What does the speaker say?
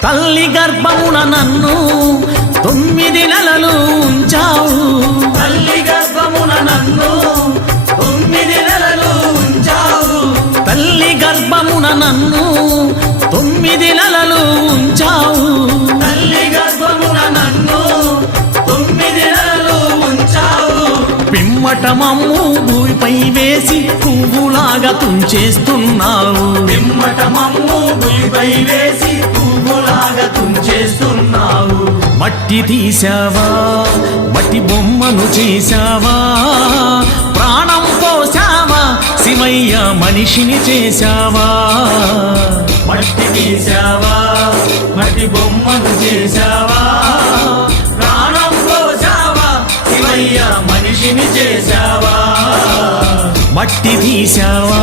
తల్లి గర్భమున నన్ను 9 నెలలు ఉంచావు. తల్లి గర్భమున నన్ను 9 నెలలు ఉంచావు. తల్లి గర్భమున నన్ను 9 నెలలు ఉంచావు. తల్లి గర్భమున నన్ను 9 నెలలు ఉంచావు. పిమ్మట మమ్ము భూమిపై వేసి పువ్వులాగా తుంచేస్తున్నావు. పిమ్మట మమ్ము భూమిపై వేసి పువ్వులాగా తుంచేస్తున్నావు. మట్టి తీసావా, మట్టి బొమ్మను చేశావా, ప్రాణం పోసావా, శివయ్య మనిషిని చేశావా. మట్టి తీసావా, మట్టి బొమ్మను చేశావా, ప్రాణం పోసావా, శివయ్య మనిషిని చేశావా. మట్టి తీసావా